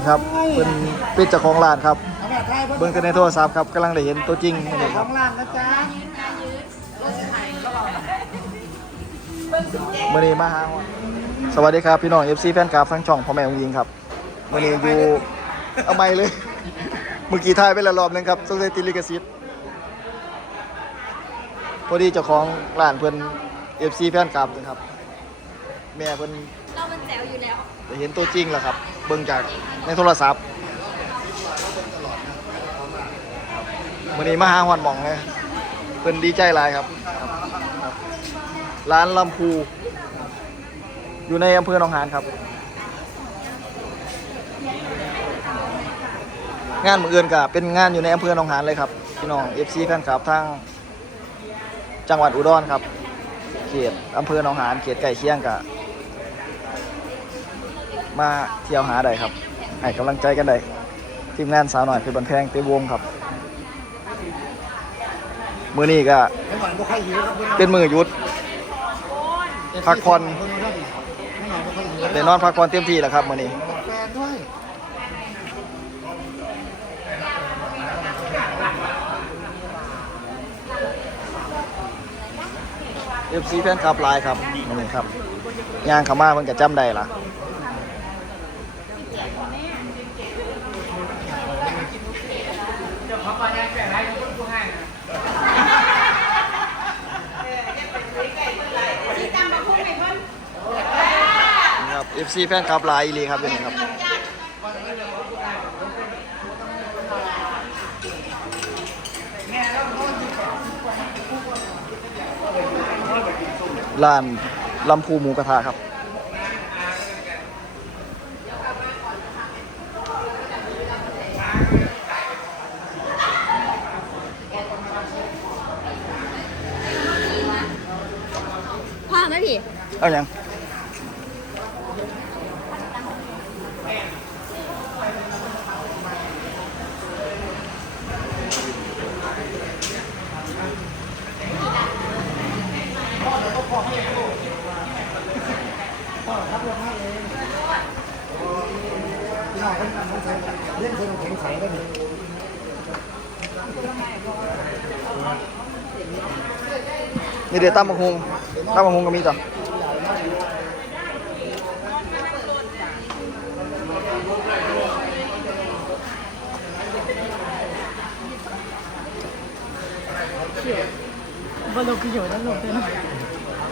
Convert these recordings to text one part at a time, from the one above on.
นี่ครับเป็นเป็นเจ้าของร้านครับ เบิ่งแต่ในโทรศัพท์ครับกำลังได้เห็นตัวจริงมื้อนี้ครับร้านนะจ๊ะมื่อนี้มาหาสวัสดีครับพี่น้อง FC แฟนคลับทั้งช่องพ่อแม่องยิงครับมื่อนี้อยู่เอาไม่เลยเมื่อกี้ถ่ายไปแล้วรอบหนึงครับสงสัยติดลิขสิทธิ์พอดีเจ้าของร้านเพิ่น FC แฟนคลับนะครับ แม่เพิ่นเรามันแจ๋วอยู่แล้วได้เห็นตัวจริงแล้วครับ เบิ่งจากในโทรศัพท์มื่อนี้มาหาฮอนหมองเลยเพิ่นดีใจหลายครับ ร้านลำพูอยู่ในอำเภอหนองหานครับ งานมืออื่นกับเป็นงานอยู่ในอำเภอหนองหานเลยครับพี่น้อง FC แฟนคลับทางจังหวัดอุดรครับ เขตอำเภอหนองหานเขตใกล้เคียงกับ มาเที่ยวหาได้ครับให้กำลังใจกันได้ทีมงานสาวหน่อยคือบันแพงเตวงครับ มือนี้ก็ไม่หวานก็ค่อยหิวครับพี่น้องเป็นมือหยุด พักผ่อนไม่หวานก็ค่อยวได้นอนพักผ่อนเต็มที่แล้วครับมือนี้ แฟนด้วยเอฟซีแฟนคลับหลายครับมือนี้ครับย่างเขามาเพิ่นก็จำได้ล่ะ นี่ครับเอฟซีแฟนคลับหลายอีหลีครับเดี๋ยวนี้ครับร้านลำพูหมูกระทะครับพ่อไหมพี่เอาอย่าง นี่เดี๋ยวตั้มบังฮงตั้มบังฮงก็มีต่อบอลลูนคืออยู่นั่นลงเต็มเ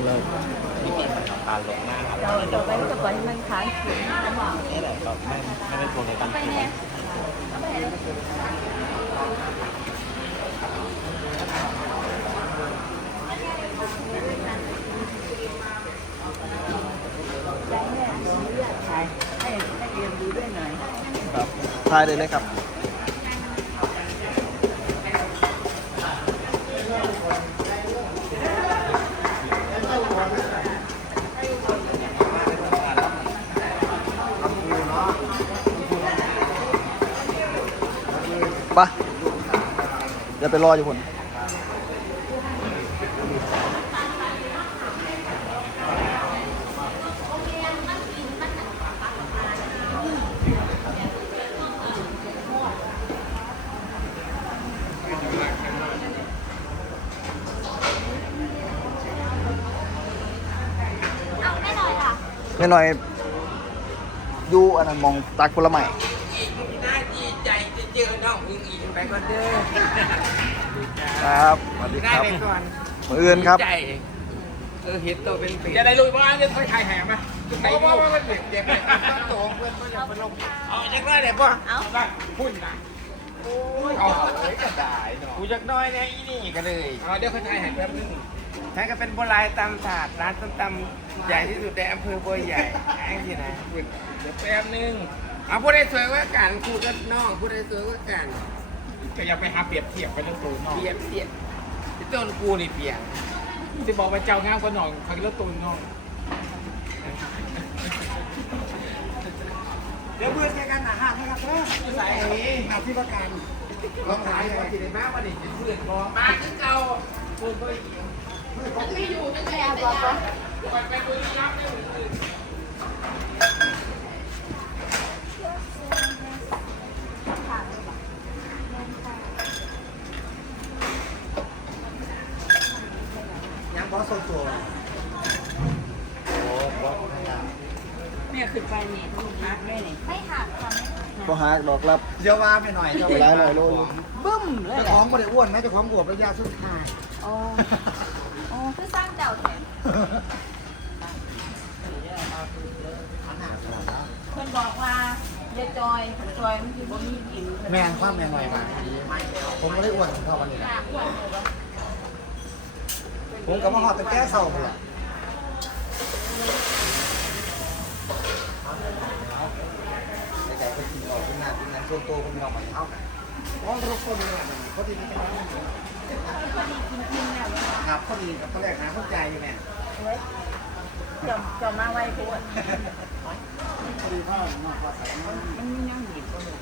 ราต่อไปก็จะปล่อยให้มันค้างคืนระหว่างไปแน่ให้ให้เรียนรู้ด้วยหน่อย ครับ ท้ายเลยนะครับปะเดี๋ยวไปรออยู่คน นิดหน่อยอยู่อันนั้นมองตักผลไม้น่าดีใจจะเจอน้องอุ้งอิงไปก่อนเด้อครับสวัสดีได้ครับไปก่อนมืออื่นครับดีใจเออเห็นตัวเป็นปีจะได้รู้ว่าจะค่อยถ่ายแหมมาเพราะว่ามันเด็กเด็กเลยตั้งตัวเพื่อนก็จะไปลงเอาจักน้อยเด็กป่ะเอาพูดนะเอาเลยก็ได้เนาะกูจักน้อยเนี่ยอีนี่ก็เลยเอาเดี๋ยวค่อยถ่ายแหมแป๊บนึง ใช้ก็เป็นโบราณตำถาดร้านส้มตำใหญ่ที่สุดในอำเภอบัวใหญ่แองที่นะเดี๋ยวแป๊บนึงเอาผู้ใดสวยกว่ากันครูก็น้องผู้ใดสวยกว่ากันก็อย่าไปหาเปรียบเทียบไปเรื่องตัวน้องเปลี่ยนเปลี่ยนที่ต้นกูนี่เปลี่ยนจะบอกว่าเจ้างามกว่าน้องครั้งเรื่องตัวน้องเดี๋ยวเพื่อนแกกันอาหารนะครับเพื่อนใส่อาชีพการลองถ่ายว่าสิได้มากว่าเด็กจะเพื่อนบอกมาคือเก่าพูดไป ยังบอกว่าซ่โอ้บอสพม่ยขึ้ไปนี่ลูกฮักด้วยไม่หักค่ะบอสฮัดอกรับเดี๋ยวว่าไปหน่อยเจ้าเวลาหน่อยโลดบึ้มเลยเจ้าของบ่ได้อ้วนนะจะาของอวบระยะสุดท้ายอ๋อ คือสร้างเจ้าแทนเพื่อนบอกว่าเยจอยจอยมันคือบ่มีกินแมนความแม่หน่อยมาผมก็ได้อ้วนเท่าวันนี้นะผมกับมาหอดต่แก้เศร้าเลยใจก็กินออกกินงานกินงานส่วนตัวคนเราไปเท่ากันเพราะทุกคนเนี่ยเขาดีกัน ครับพอดีกับตอนแรกหาเข้าใจอยู่แม่จะจะมาไว้พูดพอดีพ่อหน้าพ่อใส่มันมีน้ำหยิบก็เลย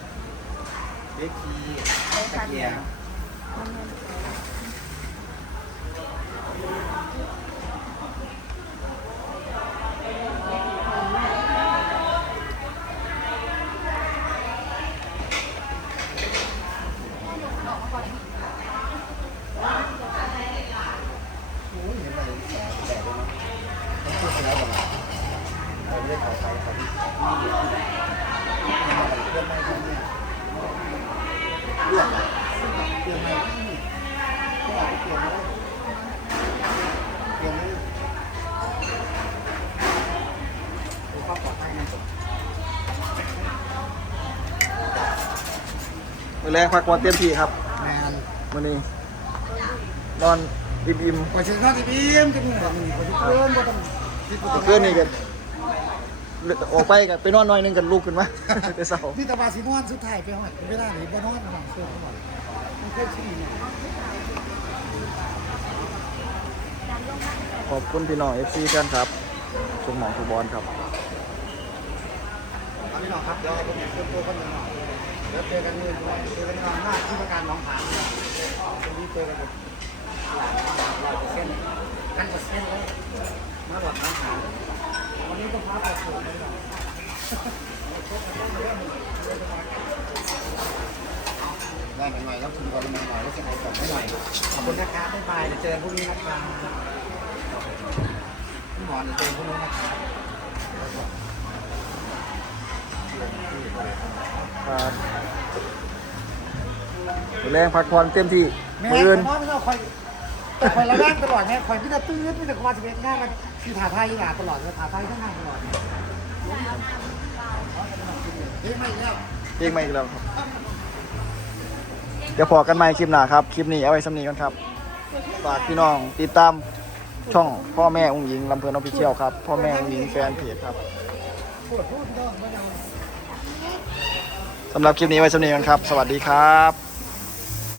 เล็กทีตะเกียง มือแรงพักวันเต็มที่ครับแมนวันนี้นอนอิ่มกว่าจะนอนที่บีมจะมีแบบนี้กว่าจะเพิ่มก็ต้องคิดๆว่าเพื่อนนี่กันออกไปกันไปนอนหน่อยหนึงกันลุกขึ้นมา แต่เศร้านี่ตาบาสีนอนสุดท้ายไปหอดเวลาไหนบ่นอนหอดเสื้อหอดมันเคยชินเนี่ยขอบคุณพี่น้องเอฟซีกันครับชมหมองคูบอลครับ พี่น้องครับเดี๋ยวผมเตรียมตัวกันหน่อ ยเดี๋ยวเจอกันเลยเจอกันทางหน้าที่ประการน้องผานเนี่ยวันนี้เจอกันแบบร้อยเปอร์เซ็นต์กันเปอร์เซ็นต์เลยมาหลอดน้องผานวันนี้ต้องพาไปสูตรเลยได้หน่อยแล้วคุณก็มาหน่อยแล้วจะเอาส่งให้หน่อยขอบคุณนะครับบ๊ายบายเดี๋ยวเจอพรุ่งนี้นะครับพี่หมอเดี๋ยวเจอพรุ่งนี้นะครับ ครับมือแรงพักผ่อนเต็มที่แม่มือคอื่อนยไม่ต้องคอยแต่คอยระแวงตลอดแม่คอยไม่ได้ตื้นไม่ได้คอยจะเป็นหน้ามันคือถ่ายภาพยี่หลาตลอดเลยถ่ายภาพทั้งงานตลอดเฮ้ยไม่แล้วเพลงมาอีกแล้วครับ เดี๋ยวพอกันใหม่คลิปหน้าครับ คลิปนี้เอาไว้สำนีกันครับ ฝากพี่น้องติดตามช่องพ่อแม่องค์หญิงลำเพลินออฟฟิเชียลครับ พ่อแม่องค์หญิงแฟนเพจครับ สำหรับคลิปนี้ไว้สำนีกันครับ สวัสดีครับ